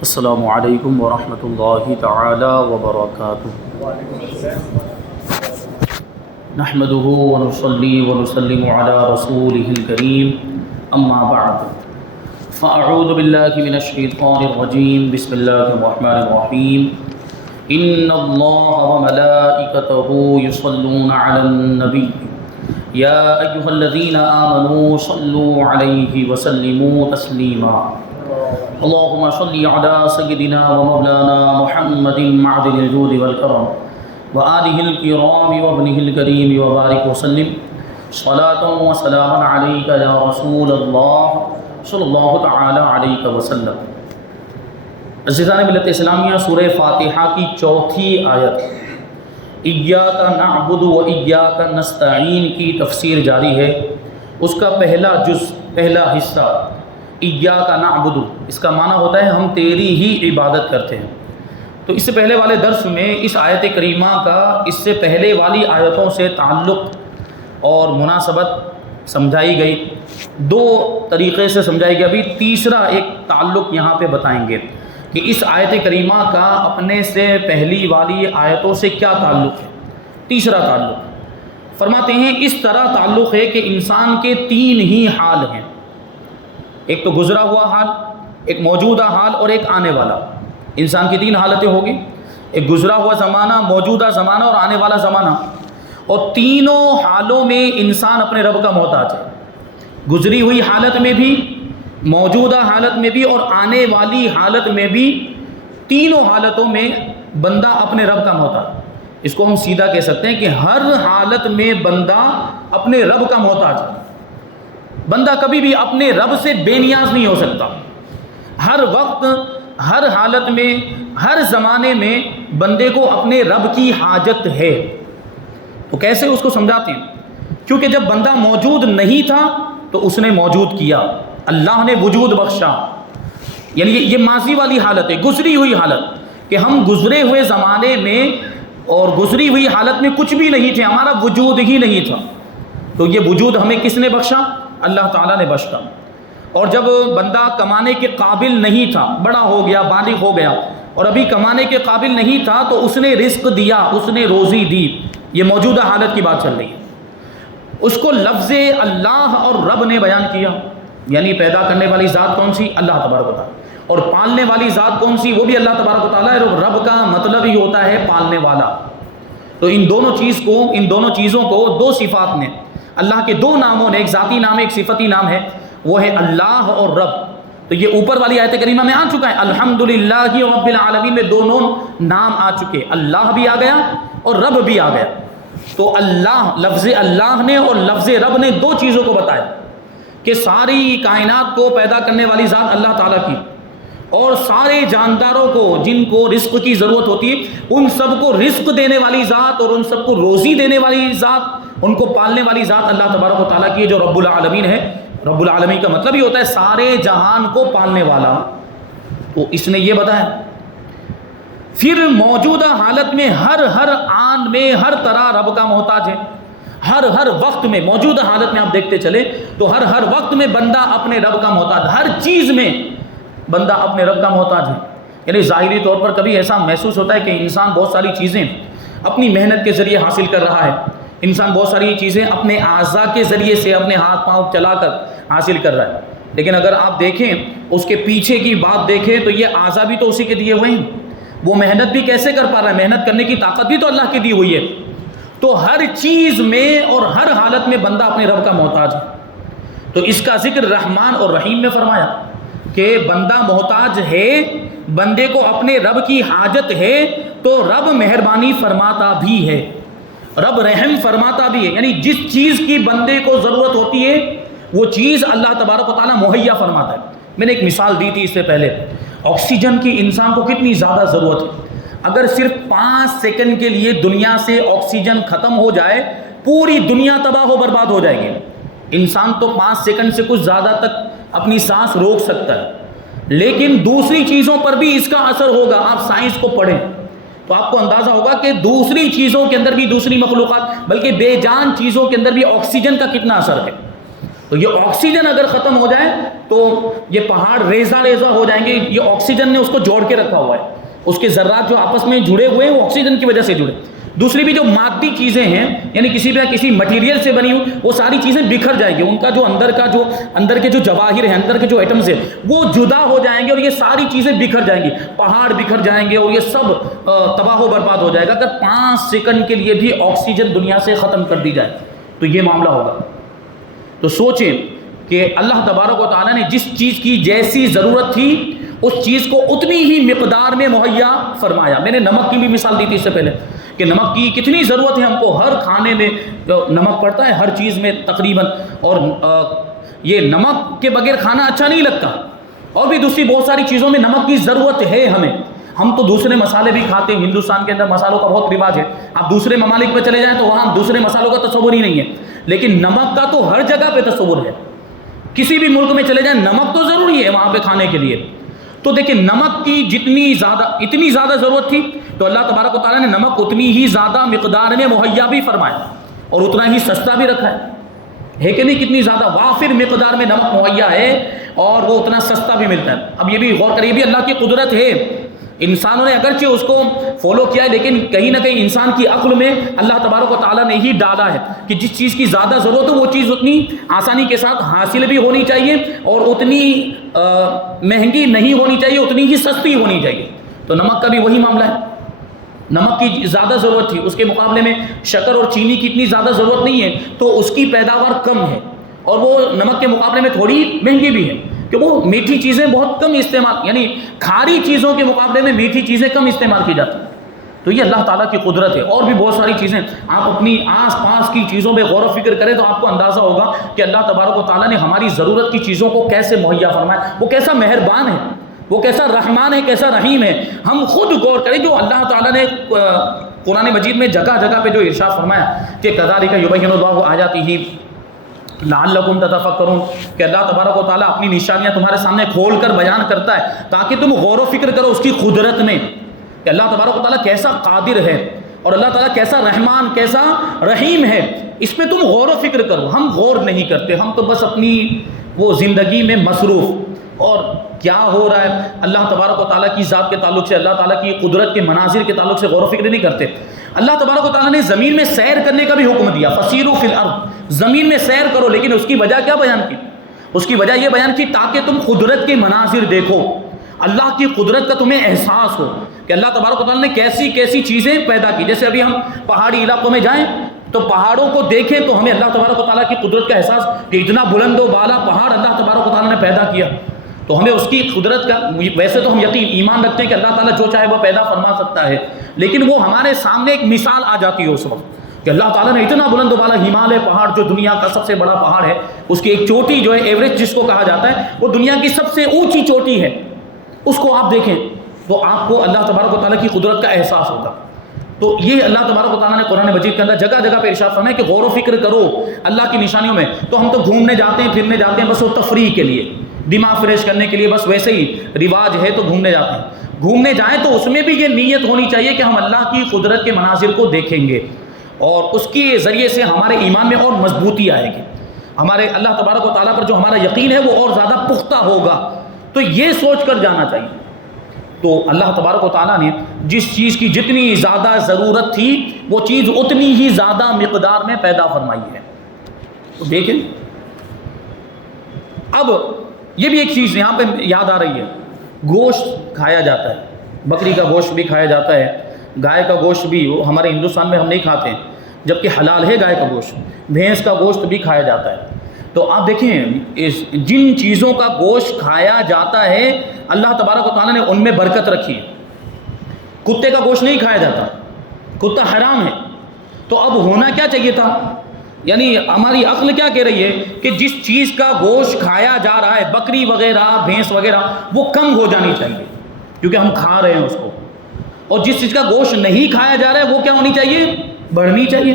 السلام علیکم ورحمۃ اللہ تعالی وبرکاتہ۔ نحمده ونصلي ونسلم على رسوله الكريم اما بعد فاعوذ باللہ من الشیطان الرجیم بسم اللہ الرحمن الرحیم ان اللہ وملائکته يصلون على النبی یا ایہا الذین آمنوا صلوا علیہ وسلموا تسلیما اللهم صل على سيدنا ومولانا محمد معدن الجود والكرم وآله الكرام وابنه الكريم وبارك وسلم صلاة وسلاما عليك يا رسول الله صلی اللہ تعالی علیہ وسلم۔ عزیزان ملت اسلامیہ، سورہ فاتحہ کی چوتھی آیت ایاک نعبد و ایاک نستعین کی تفسیر جاری ہے۔ اس کا پہلا جز، پہلا حصہ ایاک نعبد، اس کا معنی ہوتا ہے ہم تیری ہی عبادت کرتے ہیں۔ تو اس سے پہلے والے درس میں اس آیت کریمہ کا اس سے پہلے والی آیتوں سے تعلق اور مناسبت سمجھائی گئی، دو طریقے سے سمجھائی گئی۔ ابھی تیسرا ایک تعلق یہاں پہ بتائیں گے کہ اس آیت کریمہ کا اپنے سے پہلی والی آیتوں سے کیا تعلق ہے۔ تیسرا تعلق فرماتے ہیں اس طرح تعلق ہے کہ انسان کے تین ہی حال ہیں، ایک تو گزرا ہوا حال، ایک موجودہ حال اور ایک آنے والا۔ انسان کی تین حالتیں ہوگی، ایک گزرا ہوا زمانہ، موجودہ زمانہ اور آنے والا زمانہ، اور تینوں حالوں میں انسان اپنے رب کا محتاج ہے۔ گزری ہوئی حالت میں بھی، موجودہ حالت میں بھی اور آنے والی حالت میں بھی، تینوں حالتوں میں بندہ اپنے رب کا محتاج۔ اس کو ہم سیدھا کہہ سکتے ہیں کہ ہر حالت میں بندہ اپنے رب کا محتاج ہے۔ بندہ کبھی بھی اپنے رب سے بے نیاز نہیں ہو سکتا۔ ہر وقت، ہر حالت میں، ہر زمانے میں بندے کو اپنے رب کی حاجت ہے۔ تو کیسے اس کو سمجھاتے ہیں؟ کیونکہ جب بندہ موجود نہیں تھا تو اس نے موجود کیا، اللہ نے وجود بخشا۔ یعنی یہ ماضی والی حالت ہے، گزری ہوئی حالت، کہ ہم گزرے ہوئے زمانے میں اور گزری ہوئی حالت میں کچھ بھی نہیں تھے، ہمارا وجود ہی نہیں تھا۔ تو یہ وجود ہمیں کس نے بخشا؟ اللہ تعالیٰ نے بخشا۔ اور جب بندہ کمانے کے قابل نہیں تھا، بڑا ہو گیا، بالغ ہو گیا اور ابھی کمانے کے قابل نہیں تھا، تو اس نے رزق دیا، اس نے روزی دی۔ یہ موجودہ حالت کی بات چل رہی ہے۔ اس کو لفظ اللہ اور رب نے بیان کیا، یعنی پیدا کرنے والی ذات کون سی؟ اللہ تبارک و تعالیٰ، اور پالنے والی ذات کون سی؟ وہ بھی اللہ تبارک و تعالیٰ ہے۔ اور رب کا مطلب ہی ہوتا ہے پالنے والا۔ تو ان دونوں چیزوں کو دو صفات نے، اللہ کے دو ناموں نے، ایک ذاتی نام ہے، ایک صفتی نام ہے، وہ ہے اللہ اور رب۔ تو یہ اوپر والی آیت کریمہ میں آ چکا ہے، الحمدللہ رب العالمین میں دونوں نام آ چکے، اللہ بھی آ گیا اور رب بھی آ گیا۔ تو اللہ، لفظ اللہ نے اور لفظ رب نے دو چیزوں کو بتایا کہ ساری کائنات کو پیدا کرنے والی ذات اللہ تعالیٰ کی، اور سارے جانداروں کو جن کو رزق کی ضرورت ہوتی ہے ان سب کو رزق دینے والی ذات اور ان سب کو روزی دینے والی ذات، ان کو پالنے والی ذات اللہ تبارک و تعالیٰ کی ہے، جو رب العالمین ہے۔ رب العالمین کا مطلب ہی ہوتا ہے سارے جہان کو پالنے والا۔ تو اس نے یہ بتایا۔ پھر موجودہ حالت میں ہر آن میں ہر طرح رب کا محتاج ہے۔ ہر وقت میں، موجودہ حالت میں آپ دیکھتے چلے تو ہر وقت میں بندہ اپنے رب کا محتاج، ہر چیز میں بندہ اپنے رب کا محتاج ہے۔ یعنی ظاہری طور پر کبھی ایسا محسوس ہوتا ہے کہ انسان بہت ساری چیزیں اپنی محنت کے ذریعے حاصل کر رہا ہے، انسان بہت ساری چیزیں اپنے اعضاء کے ذریعے سے، اپنے ہاتھ پاؤں چلا کر حاصل کر رہا ہے، لیکن اگر آپ دیکھیں اس کے پیچھے کی بات دیکھیں تو یہ اعضاء بھی تو اسی کے دیے ہوئے ہیں۔ وہ محنت بھی کیسے کر پا رہا ہے؟ محنت کرنے کی طاقت بھی تو اللہ کی دی ہوئی ہے۔ تو ہر چیز میں اور ہر حالت میں بندہ اپنے رب کا محتاج ہے۔ تو اس کا ذکر رحمان اور رحیم میں فرمایا کہ بندہ محتاج ہے، بندے کو اپنے رب کی حاجت ہے، تو رب مہربانی فرماتا بھی ہے، رب رحم فرماتا بھی ہے۔ یعنی جس چیز کی بندے کو ضرورت ہوتی ہے وہ چیز اللہ تبارک و تعالیٰ مہیا فرماتا ہے۔ میں نے ایک مثال دی تھی اس سے پہلے، آکسیجن کی انسان کو کتنی زیادہ ضرورت ہے۔ اگر صرف 5 سیکنڈ کے لیے دنیا سے آکسیجن ختم ہو جائے، پوری دنیا تباہ و برباد ہو جائے گی۔ انسان تو 5 سیکنڈ سے کچھ زیادہ تک اپنی سانس روک سکتا ہے، لیکن دوسری چیزوں پر بھی اس کا اثر ہوگا۔ آپ سائنس کو پڑھیں تو آپ کو اندازہ ہوگا کہ دوسری چیزوں کے اندر بھی، دوسری مخلوقات بلکہ بے جان چیزوں کے اندر بھی آکسیجن کا کتنا اثر ہے۔ تو یہ آکسیجن اگر ختم ہو جائے تو یہ پہاڑ ریزہ ریزہ ہو جائیں گے. یہ آکسیجن نے اس کو جوڑ کے رکھا ہوا ہے, اس کے ذرات جو آپس میں جڑے ہوئے ہیں وہ آکسیجن کی وجہ سے جڑے. دوسری بھی جو مادی چیزیں ہیں یعنی کسی مٹیریل سے بنی ہوئی وہ ساری چیزیں بکھر جائیں گی, ان کا جو اندر کے جو جواہر ہیں, اندر کے جو ایٹمز ہیں وہ جدا ہو جائیں گے اور یہ ساری چیزیں بکھر جائیں گی, پہاڑ بکھر جائیں گے اور یہ سب تباہ و برباد ہو جائے گا. اگر 5 سیکنڈ کے لیے بھی آکسیجن دنیا سے ختم کر دی جائے تو یہ معاملہ ہوگا. تو سوچیں کہ اللہ تبارک و تعالیٰ نے جس چیز کی جیسی ضرورت تھی اس چیز کو اتنی ہی مقدار میں مہیا فرمایا. میں نے نمک کی بھی مثال دی تھی اس سے پہلے کہ نمک کی کتنی ضرورت ہے ہم کو, ہر کھانے میں نمک پڑتا ہے, ہر چیز میں تقریباً, اور یہ نمک کے بغیر کھانا اچھا نہیں لگتا. اور بھی دوسری بہت ساری چیزوں میں نمک کی ضرورت ہے ہمیں. ہم تو دوسرے مسالے بھی کھاتے ہیں, ہندوستان کے اندر مسالوں کا بہت رواج ہے. آپ دوسرے ممالک پہ چلے جائیں تو وہاں دوسرے مسالوں کا تصور ہی نہیں ہے, لیکن نمک کا تو ہر جگہ پہ تصور ہے. کسی بھی ملک میں چلے جائیں نمک تو ضروری ہے وہاں پہ کھانے کے لیے. تو دیکھیں نمک کی اتنی زیادہ ضرورت تھی تو اللہ تبارک و تعالیٰ نے نمک اتنی ہی زیادہ مقدار میں مہیا بھی فرمایا اور اتنا ہی سستا بھی رکھا ہے کہ نہیں؟ کتنی زیادہ وافر مقدار میں نمک مہیا ہے اور وہ اتنا سستا بھی ملتا ہے. اب یہ بھی غور کریے, بھی اللہ کی قدرت ہے. انسانوں نے اگرچہ اس کو فالو کیا ہے لیکن کہیں نہ کہیں انسان کی عقل میں اللہ تبارک و تعالیٰ نے ہی ڈالا ہے کہ جس چیز کی زیادہ ضرورت ہو وہ چیز اتنی آسانی کے ساتھ حاصل بھی ہونی چاہیے اور اتنی مہنگی نہیں ہونی چاہیے, اتنی ہی سستی ہونی چاہیے. تو نمک کا بھی وہی معاملہ ہے. نمک کی زیادہ ضرورت تھی, اس کے مقابلے میں شکر اور چینی کی اتنی زیادہ ضرورت نہیں ہے تو اس کی پیداوار کم ہے اور وہ نمک کے مقابلے میں تھوڑی مہنگی بھی ہے کہ وہ میٹھی چیزیں بہت کم استعمال, یعنی کھاری چیزوں کے مقابلے میں میٹھی چیزیں کم استعمال کی جاتی ہیں. تو یہ اللہ تعالیٰ کی قدرت ہے. اور بھی بہت ساری چیزیں آپ اپنی آس پاس کی چیزوں پہ غور و فکر کریں تو آپ کو اندازہ ہوگا کہ اللہ تبارک و تعالیٰ نے ہماری ضرورت کی چیزوں کو کیسے مہیا فرمایا, وہ کیسا مہربان ہے, وہ کیسا رحمان ہے, کیسا رحیم ہے. ہم خود غور کریں جو اللہ تعالیٰ نے قرآن مجید میں جگہ جگہ پہ جو ارشاد فرمایا کہ کذالک یبین اللہ آیاتہ لعلکم تتفکرون, کہ اللہ تبارک و تعالیٰ اپنی نشانیاں تمہارے سامنے کھول کر بیان کرتا ہے تاکہ تم غور و فکر کرو اس کی قدرت میں کہ اللہ تبارک و تعالیٰ کیسا قادر ہے اور اللہ تعالیٰ کیسا رحمان کیسا رحیم ہے. اس پہ تم غور و فکر کرو. ہم غور نہیں کرتے, ہم تو بس اپنی وہ زندگی میں مصروف اور کیا ہو رہا ہے اللہ تبارک و تعالیٰ کی ذات کے تعلق سے, اللہ تعالیٰ کی قدرت کے مناظر کے تعلق سے غور و فکر نہیں کرتے. اللہ تبارک و تعالیٰ نے زمین میں سیر کرنے کا بھی حکم دیا, فسیروا فی الارض, زمین میں سیر کرو. لیکن اس کی وجہ کیا بیان کی؟ اس کی وجہ یہ بیان کی تاکہ تم قدرت کے مناظر دیکھو, اللہ کی قدرت کا تمہیں احساس ہو کہ اللہ تبارک و تعالیٰ نے کیسی کیسی چیزیں پیدا کی. جیسے ابھی ہم پہاڑی علاقوں میں جائیں تو پہاڑوں کو دیکھیں تو ہمیں اللہ تبارک و تعالیٰ کی قدرت کا احساس کہ اتنا بلند و بالا پہاڑ اللہ تبارک و تعالیٰ نے پیدا کیا, تو ہمیں اس کی قدرت کا, ویسے تو ہم یقین ایمان رکھتے ہیں کہ اللہ تعالیٰ جو چاہے وہ پیدا فرما سکتا ہے, لیکن وہ ہمارے سامنے ایک مثال آ جاتی ہے اس وقت کہ اللہ تعالیٰ نے اتنا بلند و بالا ہمالیہ پہاڑ جو دنیا کا سب سے بڑا پہاڑ ہے, اس کی ایک چوٹی جو ہے ایوریسٹ جس کو کہا جاتا ہے وہ دنیا کی سب سے اونچی چوٹی ہے, اس کو آپ دیکھیں تو آپ کو اللہ تبارک و تعالیٰ کی قدرت کا احساس ہوگا. تو یہ اللہ تبارک و تعالیٰ نے قرآن مجید کے اندر جگہ جگہ پہ ارشاد فرمایا کہ غور و فکر کرو اللہ کی نشانیوں میں. تو ہم تو گھومنے جاتے ہیں پھرنے جاتے ہیں بس وہ تفریح کے لیے, دماغ فریش کرنے کے لیے, بس ویسے ہی رواج ہے تو گھومنے جاتے ہیں. گھومنے جائیں تو اس میں بھی یہ نیت ہونی چاہیے کہ ہم اللہ کی قدرت کے مناظر کو دیکھیں گے اور اس کے ذریعے سے ہمارے ایمان میں اور مضبوطی آئے گی, ہمارے اللہ تبارک و تعالیٰ پر جو ہمارا یقین ہے وہ اور زیادہ پختہ ہوگا. تو یہ سوچ کر جانا چاہیے. تو اللہ تبارک و تعالیٰ نے جس چیز کی جتنی زیادہ ضرورت تھی وہ چیز اتنی ہی زیادہ مقدار میں پیدا فرمائی ہے. تو دیکھیں اب یہ بھی ایک چیز یہاں پہ یاد آ رہی ہے, گوشت کھایا جاتا ہے, بکری کا گوشت بھی کھایا جاتا ہے, گائے کا گوشت بھی, وہ ہمارے ہندوستان میں ہم نہیں کھاتے ہیں جبکہ حلال ہے گائے کا گوشت, بھینس کا گوشت بھی کھایا جاتا ہے. تو آپ دیکھیں جن چیزوں کا گوشت کھایا جاتا ہے اللہ تبارک و تعالیٰ نے ان میں برکت رکھی ہے. کتے کا گوشت نہیں کھایا جاتا, کتا حرام ہے. تو اب ہونا کیا چاہیے تھا, یعنی ہماری عقل کیا کہہ رہی ہے کہ جس چیز کا گوشت کھایا جا رہا ہے بکری وغیرہ بھینس وغیرہ وہ کم ہو جانی چاہیے کیونکہ ہم کھا رہے ہیں اس کو, اور جس چیز کا گوشت نہیں کھایا جا رہا ہے وہ کیا ہونی چاہیے, بڑھنی چاہیے.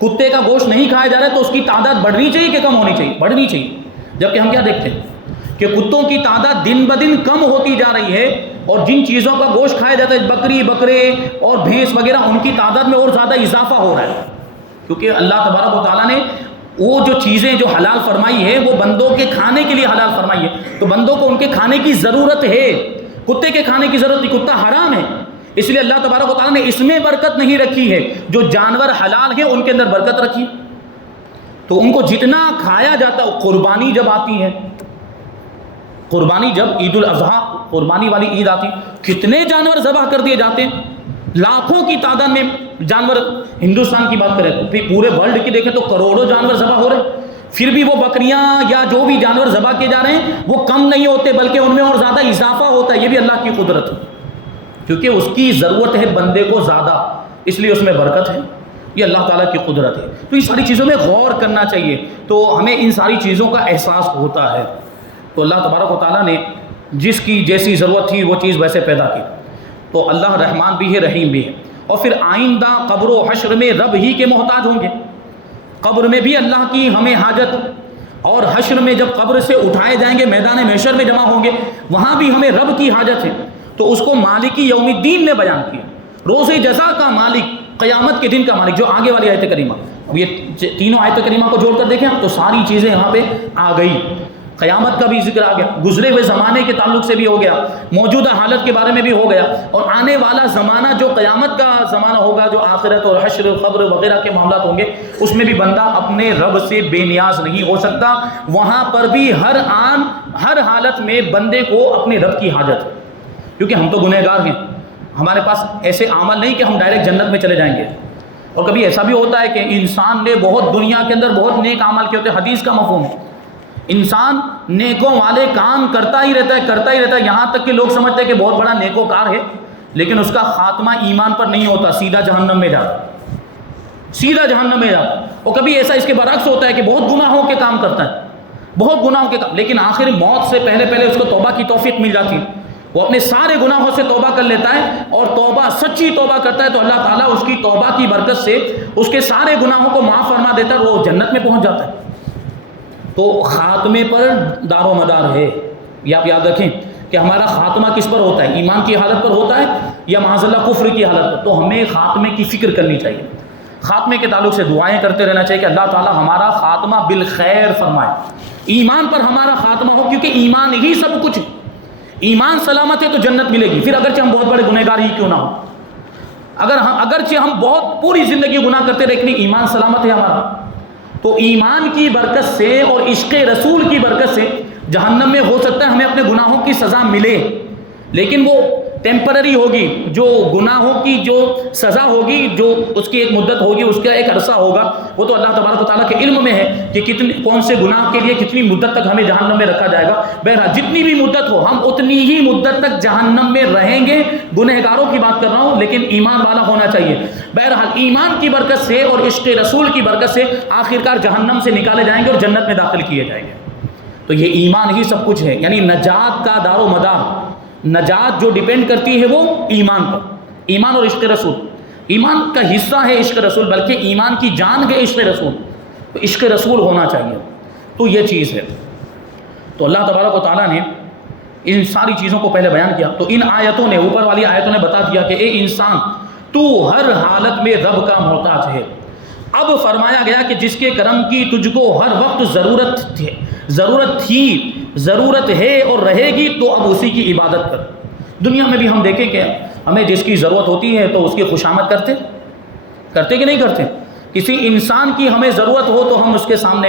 کتے کا گوشت نہیں کھایا جا رہا ہے تو اس کی تعداد بڑھنی چاہیے کہ کم ہونی چاہیے, بڑھنی چاہیے. جبکہ ہم کیا دیکھتے ہیں کہ کتوں کی تعداد دن بدن کم ہوتی جا رہی ہے اور جن چیزوں کا گوشت کھایا جاتا ہے بکری بکرے اور بھینس وغیرہ ان کی تعداد میں اور زیادہ اضافہ ہو رہا ہے کیونکہ اللہ تبارک و تعالیٰ نے وہ جو چیزیں جو حلال فرمائی ہے وہ بندوں کے کھانے کے لیے حلال فرمائی ہے، تو بندوں کو ان کے کھانے کی ضرورت ہے، کتے کے کھانے کی ضرورت نہیں، کتا حرام ہے، اس لیے اللہ تبارک و تعالیٰ نے اس میں برکت نہیں رکھی ہے، جو جانور حلال ہیں ان کے اندر برکت رکھی ہے۔ تو ان کو جتنا کھایا جاتا ہے، قربانی جب آتی ہے، قربانی جب عید الاضحیٰ قربانی والی عید آتی، کتنے جانور ذبح کر دیے جاتے ہیں، لاکھوں کی تعداد میں جانور، ہندوستان کی بات کریں تو پورے ورلڈ کی دیکھیں تو کروڑوں جانور ذبح ہو رہے ہیں، پھر بھی وہ بکریاں یا جو بھی جانور ذبح کیے جا رہے ہیں وہ کم نہیں ہوتے بلکہ ان میں اور زیادہ اضافہ ہوتا ہے۔ یہ بھی اللہ کی قدرت ہے، کیونکہ اس کی ضرورت ہے بندے کو زیادہ، اس لیے اس میں برکت ہے، یہ اللہ تعالیٰ کی قدرت ہے۔ تو ان ساری چیزوں میں غور کرنا چاہیے، تو ہمیں ان ساری چیزوں کا احساس ہوتا ہے۔ تو اللہ تبارک و تعالیٰ نے جس کی جیسی ضرورت تھی وہ چیز ویسے پیدا کی، تو اللہ رحمان بھی ہے، رحیم بھی ہے۔ اور پھر آئندہ قبر و حشر میں رب ہی کے محتاج ہوں گے، قبر میں بھی اللہ کی ہمیں حاجت، اور حشر میں جب قبر سے اٹھائے جائیں گے میدان محشر میں جمع ہوں گے وہاں بھی ہمیں رب کی حاجت ہے۔ تو اس کو مالک یوم الدین نے بیان کیا، روز جزا کا مالک، قیامت کے دن کا مالک، جو آگے والی آیت کریمہ، اب یہ تینوں آیت کریمہ کو جوڑ کر دیکھیں تو ساری چیزیں یہاں پہ آ گئی، قیامت کا بھی ذکر آ گیا، گزرے ہوئے زمانے کے تعلق سے بھی ہو گیا، موجودہ حالت کے بارے میں بھی ہو گیا، اور آنے والا زمانہ جو قیامت کا زمانہ ہوگا، جو آخرت اور حشر قبر وغیرہ کے معاملات ہوں گے، اس میں بھی بندہ اپنے رب سے بے نیاز نہیں ہو سکتا، وہاں پر بھی ہر آن ہر حالت میں بندے کو اپنے رب کی حاجت ہے، کیونکہ ہم تو گنہگار ہیں، ہمارے پاس ایسے عمل نہیں کہ ہم ڈائریکٹ جنت میں چلے جائیں گے۔ اور کبھی ایسا بھی ہوتا ہے کہ انسان نے بہت دنیا کے اندر بہت نیک اعمال کیے ہوتے ہیں، حدیث کا مفہوم ہے، انسان نیکوں والے کام کرتا ہی رہتا ہے، یہاں تک کہ لوگ سمجھتے ہیں کہ بہت بڑا نیکوکار ہے، لیکن اس کا خاتمہ ایمان پر نہیں ہوتا، سیدھا جہنم میں جاتا، سیدھا جہنم میں جاتا۔ اور کبھی ایسا اس کے برعکس ہوتا ہے کہ بہت گناہوں کے کام کرتا ہے، بہت گناہوں کے کام، لیکن آخر موت سے پہلے اس کو توبہ کی توفیق مل جاتی ہے، وہ اپنے سارے گناہوں سے توبہ کر لیتا ہے، اور توبہ سچی توبہ کرتا ہے تو اللہ تعالیٰ اس کی توبہ کی برکت سے اس کے سارے گناہوں کو معاف فرما دیتا ہے، اور وہ جنت میں پہنچ جاتا ہے۔ تو خاتمے پر دار و مدار ہے، یہ آپ یاد رکھیں کہ ہمارا خاتمہ کس پر ہوتا ہے، ایمان کی حالت پر ہوتا ہے یا معاذ اللہ کفر کی حالت پر، تو ہمیں خاتمے کی فکر کرنی چاہیے، خاتمے کے تعلق سے دعائیں کرتے رہنا چاہیے کہ اللہ تعالیٰ ہمارا خاتمہ بالخیر فرمائے، ایمان پر ہمارا خاتمہ ہو، کیونکہ ایمان ہی سب کچھ ہے، ایمان سلامت ہے تو جنت ملے گی، پھر اگرچہ ہم بہت بڑے گنہگار ہی کیوں نہ ہو، اگرچہ ہم بہت پوری زندگی گناہ کرتے رہے، لیکن ایمان سلامت ہے ہمارا، تو ایمان کی برکت سے اور عشق رسول کی برکت سے جہنم میں ہو سکتا ہے ہمیں اپنے گناہوں کی سزا ملے، لیکن وہ ٹیمپرری ہوگی، جو گناہوں کی جو سزا ہوگی، جو اس کی ایک مدت ہوگی، اس کا ایک عرصہ ہوگا، وہ تو اللہ تبارک و تعالیٰ کے علم میں ہے کہ کون سے گناہ کے لیے کتنی مدت تک ہمیں جہنم میں رکھا جائے گا۔ بہرحال جتنی بھی مدت ہو ہم اتنی ہی مدت تک جہنم میں رہیں گے، گنہگاروں کی بات کر رہا ہوں، لیکن ایمان والا ہونا چاہیے۔ بہرحال ایمان کی برکت سے اور عشق رسول کی برکت سے آخرکار جہنم سے نکالے جائیں گے اور جنت میں داخل کیے جائیں گے۔ تو یہ ایمان ہی سب کچھ ہے، یعنی نجات کا دار و مدار، نجات جو ڈیپینڈ کرتی ہے وہ ایمان پر، ایمان اور عشق رسول، ایمان کا حصہ ہے عشق رسول، بلکہ ایمان کی جان ہے عشق رسول، تو عشق رسول ہونا چاہیے، تو یہ چیز ہے۔ تو اللہ تبارک و تعالیٰ نے ان ساری چیزوں کو پہلے بیان کیا، تو ان آیتوں نے، اوپر والی آیتوں نے بتا دیا کہ اے انسان تو ہر حالت میں رب کا محتاج ہے۔ اب فرمایا گیا کہ جس کے کرم کی تجھ کو ہر وقت ضرورت ہے اور رہے گی، تو اب اسی کی عبادت کر۔ دنیا میں بھی ہم دیکھیں کہ ہمیں جس کی ضرورت ہوتی ہے تو اس کی خوشامد کرتے کہ نہیں کرتے؟ کسی انسان کی ہمیں ضرورت ہو تو ہم اس کے سامنے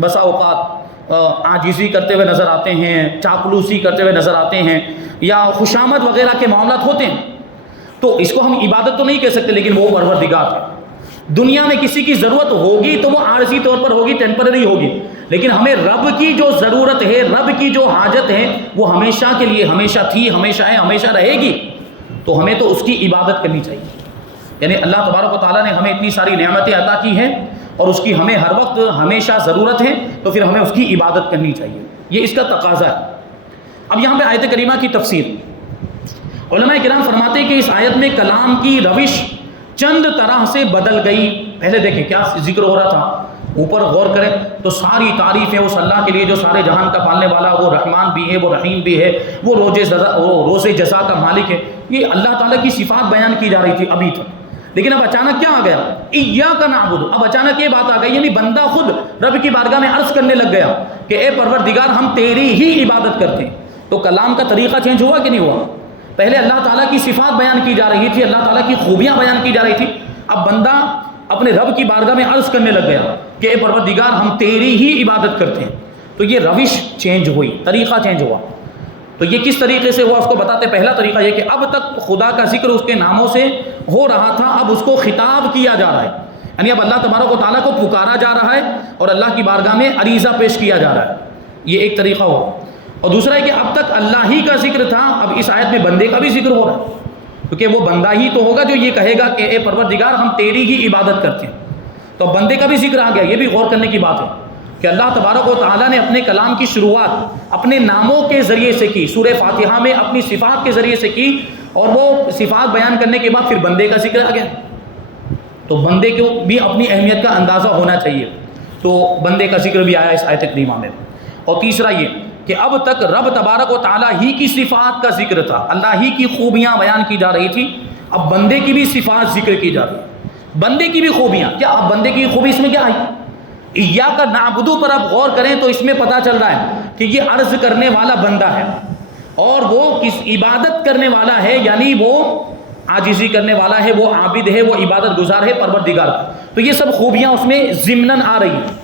بسا اوقات عاجزی کرتے ہوئے نظر آتے ہیں، چاپلوسی کرتے ہوئے نظر آتے ہیں، یا خوشامد وغیرہ کے معاملات ہوتے ہیں، تو اس کو ہم عبادت تو نہیں کہہ سکتے، لیکن وہ پروردگار ہے۔ دنیا میں کسی کی ضرورت ہوگی تو وہ عارضی طور پر ہوگی، ٹیمپرری ہوگی، لیکن ہمیں رب کی جو ضرورت ہے، رب کی جو حاجت ہے، وہ ہمیشہ کے لیے، ہمیشہ تھی، ہمیشہ ہے، ہمیشہ رہے گی، تو ہمیں تو اس کی عبادت کرنی چاہیے۔ یعنی اللہ تبارک و تعالیٰ نے ہمیں اتنی ساری نعمتیں عطا کی ہیں اور اس کی ہمیں ہر وقت ہمیشہ ضرورت ہے، تو پھر ہمیں اس کی عبادت کرنی چاہیے، یہ اس کا تقاضا ہے۔ اب یہاں پہ آیت کریمہ کی تفسیر، علماء کرام فرماتے ہیں کہ اس آیت میں کلام کی روش چند طرح سے بدل گئی۔ پہلے دیکھیں کیا ذکر ہو رہا تھا، اوپر غور کریں تو ساری تعریفیں اس اللہ کے لیے جو سارے جہان کا پالنے والا، وہ رحمان بھی ہے، وہ رحیم بھی ہے، وہ روز جزا کا مالک ہے، یہ اللہ تعالیٰ کی صفات بیان کی جا رہی تھی ابھی تک۔ لیکن اب اچانک کیا آ گیا؟ ایاک نعبد، اب اچانک یہ بات آ گئی، یعنی بندہ خود رب کی بارگاہ میں عرض کرنے لگ گیا کہ اے پروردگار ہم تیری ہی عبادت کرتے ہیں۔ تو کلام کا طریقہ چینج ہوا کہ نہیں ہوا؟ پہلے اللہ تعالیٰ کی صفات بیان کی جا رہی تھی، اللہ تعالیٰ کی خوبیاں بیان کی جا رہی تھی، اب بندہ اپنے رب کی بارگاہ میں عرض کرنے لگ گیا کہ اے پروردگار ہم تیری ہی عبادت کرتے ہیں۔ تو یہ روش چینج ہوئی، طریقہ چینج ہوا۔ تو یہ کس طریقے سے ہوا اس کو بتاتے۔ پہلا طریقہ یہ کہ اب تک خدا کا ذکر اس کے ناموں سے ہو رہا تھا، اب اس کو خطاب کیا جا رہا ہے، یعنی اب اللہ تبارک و تعالیٰ کو پکارا جا رہا ہے اور اللہ کی بارگاہ میں عریضہ پیش کیا جا رہا ہے، یہ ایک طریقہ ہوا۔ اور دوسرا ہے کہ اب تک اللہ ہی کا ذکر تھا، اب اس آیت میں بندے کا بھی ذکر ہو رہا ہے، کیونکہ وہ بندہ ہی تو ہوگا جو یہ کہے گا کہ اے پروردگار ہم تیری ہی عبادت کرتے ہیں۔ تو بندے کا بھی ذکر آ گیا، یہ بھی غور کرنے کی بات ہے کہ اللہ تبارک و تعالیٰ نے اپنے کلام کی شروعات اپنے ناموں کے ذریعے سے کی، سورہ فاتحہ میں اپنی صفات کے ذریعے سے کی، اور وہ صفات بیان کرنے کے بعد پھر بندے کا ذکر آ گیا۔ تو بندے کو بھی اپنی اہمیت کا اندازہ ہونا چاہیے، تو بندے کا ذکر بھی آیا اس آیت کریمہ میں۔ اور تیسرا یہ کہ اب تک رب تبارک و تعالیٰ ہی کی صفات کا ذکر تھا، اللہ ہی کی خوبیاں بیان کی جا رہی تھی، اب بندے کی بھی صفات ذکر کی جا رہی ہے، بندے کی بھی خوبیاں۔ کیا اب بندے کی خوبی اس میں کیا آئی؟ ایاک نعبد پر آپ غور کریں تو اس میں پتہ چل رہا ہے کہ یہ عرض کرنے والا بندہ ہے، اور وہ کس عبادت کرنے والا ہے، یعنی وہ عاجزی کرنے والا ہے، وہ عابد ہے، وہ عبادت گزار ہے پروردگار کا۔ تو یہ سب خوبیاں اس میں ضمناً آ رہی ہیں،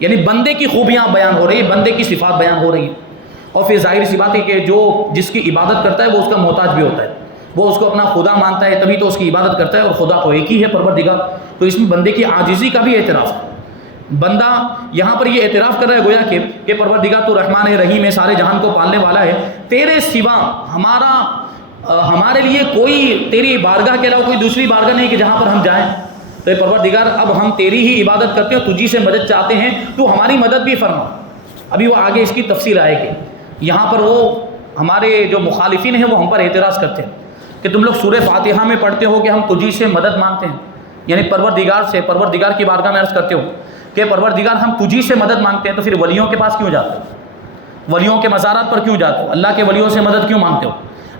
یعنی بندے کی خوبیاں بیان ہو رہی ہیں، بندے کی صفات بیان ہو رہی ہیں۔ اور پھر ظاہر سی بات ہے کہ جو جس کی عبادت کرتا ہے وہ اس کا محتاج بھی ہوتا ہے، وہ اس کو اپنا خدا مانتا ہے، تبھی تو اس کی عبادت کرتا ہے، اور خدا تو ایک ہی ہے، پروردگار۔ تو اس میں بندے کی عاجزی کا بھی اعتراف ہے۔ بندہ یہاں پر یہ اعتراف کر رہا ہے گویا کہ پروردگار تو رحمان ہے، رحیم ہے، سارے جہان کو پالنے والا ہے، تیرے سوا ہمارے لیے کوئی، تیری بارگاہ کے علاوہ کوئی دوسری بارگاہ نہیں کہ جہاں پر ہم جائیں۔ تو اے پروردگار اب ہم تیری ہی عبادت کرتے ہیں، تجھی سے مدد چاہتے ہیں، تو ہماری مدد بھی فرما۔ ابھی وہ آگے اس کی تفصیل آئے گی۔ یہاں پر وہ ہمارے جو مخالفین ہیں وہ ہم پر اعتراض کرتے ہیں کہ تم لوگ سورہ فاتحہ میں پڑھتے ہو کہ ہم تجھی سے مدد مانگتے ہیں، یعنی پروردگار کی بارگاہ میں عرض کرتے ہو کہ پروردگار ہم تجھی سے مدد مانگتے ہیں، تو پھر ولیوں کے پاس کیوں جاتے ہو؟ ولیوں کے مزارات پر کیوں جاتے ہو؟ اللہ کے ولیوں سے مدد کیوں مانگتے ہو؟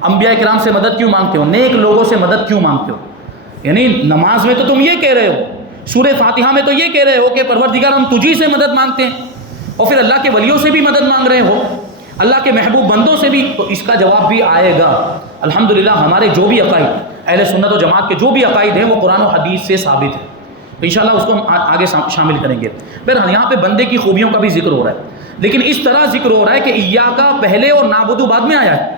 انبیاء کرام سے مدد کیوں مانگتے ہو؟ نیک لوگوں سے مدد کیوں مانگتے ہو؟ یعنی نماز میں تو تم یہ کہہ رہے ہو، سورہ فاتحہ میں تو یہ کہہ رہے ہو کہ پروردگار ہم تجھی سے مدد مانگتے ہیں، اور پھر اللہ کے ولیوں سے بھی مدد مانگ رہے ہو، اللہ کے محبوب بندوں سے بھی۔ تو اس کا جواب بھی آئے گا۔ الحمدللہ ہمارے جو بھی عقائد، اہل سنت و جماعت کے جو بھی عقائد ہیں وہ قرآن و حدیث سے ثابت ہیں، تو انشاءاللہ اس کو ہم آگے شامل کریں گے۔ بہرحال یہاں پہ بندے کی خوبیوں کا بھی ذکر ہو رہا ہے، لیکن اس طرح ذکر ہو رہا ہے کہ ایاک پہلے اور نعبدو بعد میں آیا ہے۔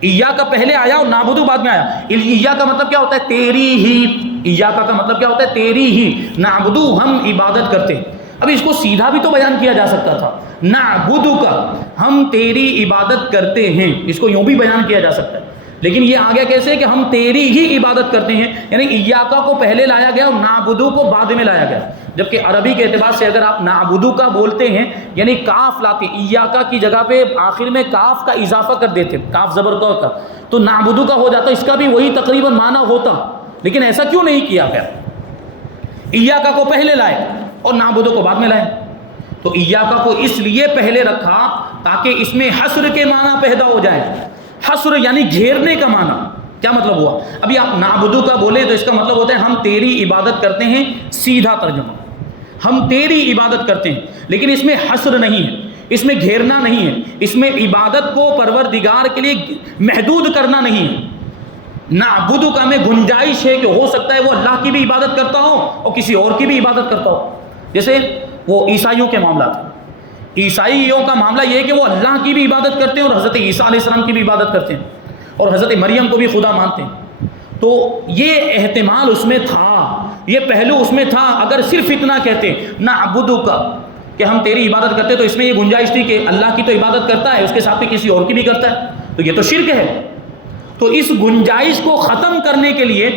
ایاک پہلے آیا اور نعبدو بعد میں آیا۔ ایاک کا مطلب کیا ہوتا ہے؟ تیری ہی۔ ایاک کا مطلب کیا ہوتا ہے؟ تیری ہی۔ نعبدو ہم عبادت کرتے ہیں۔ اب اس کو سیدھا بھی تو بیان کیا جا سکتا تھا، نعبدو کا ہم تیری عبادت کرتے ہیں، اس کو یوں بھی بیان کیا جا سکتا ہے، لیکن یہ آگے کیسے کہ ہم تیری ہی عبادت کرتے ہیں، یعنی ایاک کو پہلے لایا گیا اور نعبدو کو بعد میں لایا گیا۔ جبکہ عربی کے اعتبار سے اگر آپ نعبدو کا بولتے ہیں یعنی کاف لاتے، ایاک کی جگہ پہ آخر میں کاف کا اضافہ کر دیتے، کاف زبر کا، تو نعبدو کا ہو جاتا، اس کا بھی وہی تقریباً معنی ہوتا، لیکن ایسا کیوں نہیں کیا گیا؟ ایاک کو پہلے لائے اور نعبدو کو بعد میں لائے۔ تو ایاک کو اس لیے پہلے رکھا تاکہ اس میں حصر کے معنی پیدا ہو جائیں۔ حصر یعنی گھیرنے کا معنی۔ کیا مطلب ہوا؟ ابھی آپ نعبدو کا بولے تو اس کا مطلب ہوتا ہے ہم تیری عبادت کرتے ہیں، سیدھا ترجمہ، ہم تیری عبادت کرتے ہیں، لیکن اس میں حصر نہیں ہے، اس میں گھیرنا نہیں ہے، اس میں عبادت کو پروردگار کے لیے محدود کرنا نہیں ہے۔ نعبدو کا میں گنجائش ہے کہ ہو سکتا ہے وہ اللہ کی بھی عبادت کرتا ہو اور کسی اور کی بھی عبادت کرتا ہو، جیسے وہ عیسائیوں کے معاملات۔ عیسائیوں کا معاملہ یہ ہے کہ وہ اللہ کی بھی عبادت کرتے ہیں اور حضرت عیسیٰ علیہ السلام کی بھی عبادت کرتے ہیں، اور حضرت مریم کو بھی خدا مانتے ہیں۔ تو یہ احتمال اس میں تھا، یہ پہلو اس میں تھا۔ اگر صرف اتنا کہتے نعبدو کا کہ ہم تیری عبادت کرتے، تو اس میں یہ گنجائش تھی کہ اللہ کی تو عبادت کرتا ہے، اس کے ساتھ بھی کسی اور کی بھی کرتا ہے، تو یہ تو شرک ہے۔ تو اس گنجائش کو ختم کرنے کے لیے،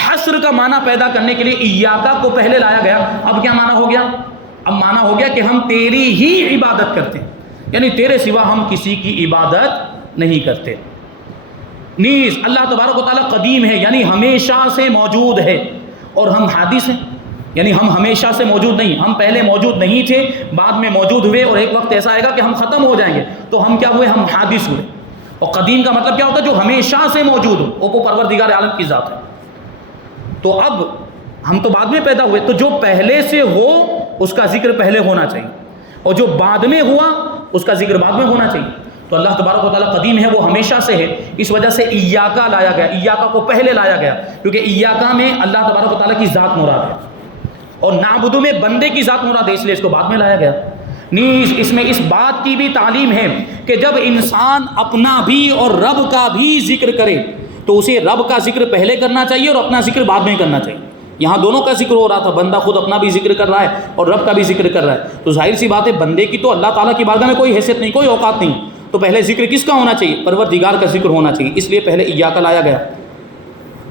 حصر کا معنی پیدا کرنے کے لیے ایاک کو پہلے لایا گیا۔ اب کیا معنی ہو گیا؟ اب معنی ہو گیا کہ ہم تیری ہی عبادت کرتے ہیں، یعنی تیرے سوا ہم کسی کی عبادت نہیں کرتے۔ نیز اللہ تبارک و تعالیٰ قدیم ہے، یعنی ہمیشہ سے موجود ہے، اور ہم حادث ہیں، یعنی ہم ہمیشہ سے موجود نہیں، ہم پہلے موجود نہیں تھے، بعد میں موجود ہوئے، اور ایک وقت ایسا آئے گا کہ ہم ختم ہو جائیں گے، تو ہم کیا ہوئے؟ ہم حادث ہوئے۔ اور قدیم کا مطلب کیا ہوتا ہے؟ جو ہمیشہ سے موجود ہو، وہ پروردگار عالم کی ذات ہے۔ تو اب ہم تو بعد میں پیدا ہوئے، تو جو پہلے سے ہو اس کا ذکر پہلے ہونا چاہیے، اور جو بعد میں ہوا اس کا ذکر بعد میں ہونا چاہیے۔ تو اللہ تبارک و تعالیٰ قدیم ہے، وہ ہمیشہ سے ہے، اس وجہ سے ایاکا لایا گیا، ایاکا کو پہلے لایا گیا، کیونکہ ایاکا میں اللہ تبارک و تعالیٰ کی ذات مراد ہے، اور نعبدو میں بندے کی ذات مراد ہے، اس لیے اس کو بعد میں لایا گیا۔ نیز اس میں اس بات کی بھی تعلیم ہے کہ جب انسان اپنا بھی اور رب کا بھی ذکر کرے تو اسے رب کا ذکر پہلے کرنا چاہیے اور اپنا ذکر بعد میں کرنا چاہیے۔ یہاں دونوں کا ذکر ہو رہا تھا، بندہ خود اپنا بھی ذکر کر رہا ہے اور رب کا بھی ذکر کر رہا ہے، تو ظاہر سی بات ہے بندے کی تو اللہ تعالیٰ کی بارگاہ میں کوئی حیثیت نہیں، کوئی اوقات نہیں، تو پہلے ذکر کس کا ہونا چاہیے؟ پروردگار کا ذکر ہونا چاہیے، اس لیے پہلے ایاکا لایا گیا۔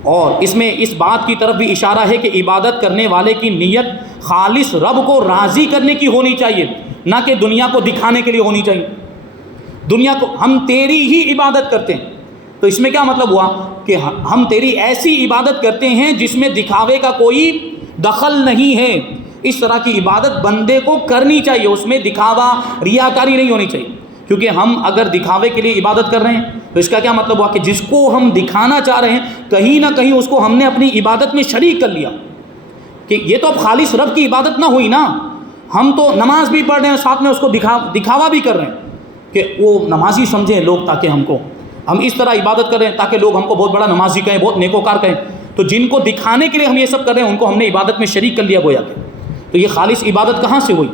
اور اس میں اس بات کی طرف بھی اشارہ ہے کہ عبادت کرنے والے کی نیت خالص رب کو راضی کرنے کی ہونی چاہیے، نہ کہ دنیا کو دکھانے کے لیے ہونی چاہیے۔ دنیا کو ہم تیری ہی عبادت کرتے ہیں، تو اس میں کیا مطلب ہوا کہ ہم تیری ایسی عبادت کرتے ہیں جس میں دکھاوے کا کوئی دخل نہیں ہے۔ اس طرح کی عبادت بندے کو کرنی چاہیے، اس میں دکھاوا ریاکاری نہیں ہونی چاہیے، کیونکہ ہم اگر دکھاوے کے لیے عبادت کر رہے ہیں تو اس کا کیا مطلب ہوا کہ جس کو ہم دکھانا چاہ رہے ہیں کہیں نہ کہیں اس کو ہم نے اپنی عبادت میں شریک کر لیا، کہ یہ تو اب خالص رب کی عبادت نہ ہوئی نا، ہم تو نماز بھی پڑھ رہے ہیں ساتھ میں اس کو دکھاوا بھی کر رہے ہیں کہ وہ نمازی سمجھیں لوگ، تاکہ ہم اس طرح عبادت کر رہے ہیں تاکہ لوگ ہم کو بہت بڑا نمازی کہیں، بہت نیکوکار کہیں، تو جن کو دکھانے کے لیے ہم یہ سب کر رہے ہیں ان کو ہم نے عبادت میں شریک کر لیا گویا کہ، تو یہ خالص عبادت کہاں سے ہوئی؟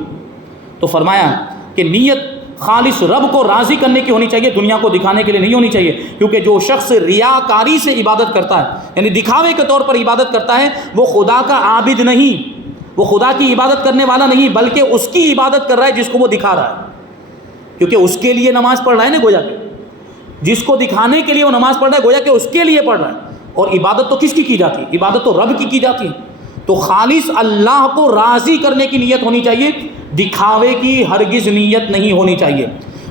تو فرمایا کہ نیت خالص رب کو راضی کرنے کی ہونی چاہیے، دنیا کو دکھانے کے لیے نہیں ہونی چاہیے، کیونکہ جو شخص ریاکاری سے عبادت کرتا ہے، یعنی دکھاوے کے طور پر عبادت کرتا ہے، وہ خدا کا عابد نہیں، وہ خدا کی عبادت کرنے والا نہیں، بلکہ اس کی عبادت کر رہا ہے جس کو وہ دکھا رہا ہے، کیونکہ اس کے لیے نماز پڑھ رہا ہے نا گویا کہ، جس کو دکھانے کے لیے وہ نماز پڑھ رہا ہے گویا کہ اس کے لیے پڑھ رہا ہے، اور عبادت تو کس کی جاتی ہے؟ عبادت تو رب کی جاتی ہے، تو خالص اللہ کو راضی کرنے کی نیت ہونی چاہیے، دکھاوے کی ہرگز نیت نہیں ہونی چاہیے۔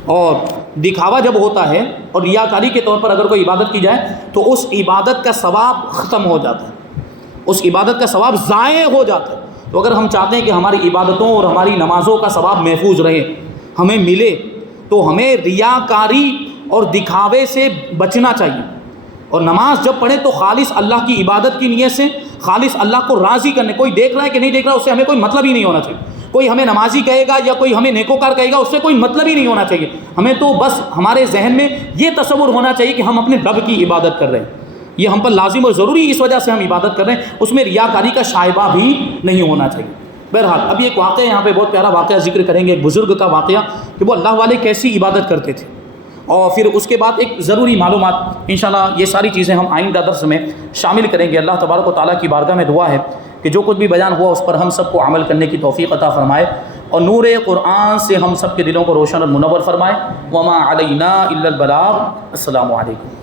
اور دکھاوا جب ہوتا ہے اور ریاکاری کے طور پر اگر کوئی عبادت کی جائے تو اس عبادت کا ثواب ختم ہو جاتا ہے، اس عبادت کا ثواب ضائع ہو جاتا ہے۔ تو اگر ہم چاہتے ہیں کہ ہماری عبادتوں اور ہماری نمازوں کا ثواب محفوظ رہے، ہمیں ملے، تو ہمیں ریاکاری اور دکھاوے سے بچنا چاہیے، اور نماز جب پڑھے تو خالص اللہ کی عبادت کی نیت سے، خالص اللہ کو راضی کرنے، کوئی دیکھ رہا ہے کہ نہیں دیکھ رہا اس سے ہمیں کوئی مطلب ہی نہیں ہونا چاہیے، کوئی ہمیں نمازی کہے گا یا کوئی ہمیں نیکوکار کہے گا اس سے کوئی مطلب ہی نہیں ہونا چاہیے، ہمیں تو بس ہمارے ذہن میں یہ تصور ہونا چاہیے کہ ہم اپنے رب کی عبادت کر رہے ہیں، یہ ہم پر لازم اور ضروری اس وجہ سے ہم عبادت کر رہے ہیں، اس میں ریاکاری کا شائبہ بھی نہیں ہونا چاہیے۔ بہرحال اب ایک واقعہ یہاں پہ بہت پیارا واقعہ ذکر کریں گے، ایک بزرگ کا واقعہ کہ وہ اللہ والے کیسی عبادت کرتے تھے، اور پھر اس کے بعد ایک ضروری معلومات، انشاءاللہ یہ ساری چیزیں ہم آئندہ درس میں شامل کریں گے۔ اللہ تبارک و تعالیٰ کی بارگاہ میں دعا ہے کہ جو کچھ بھی بیان ہوا اس پر ہم سب کو عمل کرنے کی توفیق عطا فرمائے، اور نور قرآن سے ہم سب کے دلوں کو روشن اور منور فرمائے۔ وما علینا الا البلاغ۔ السلام علیکم۔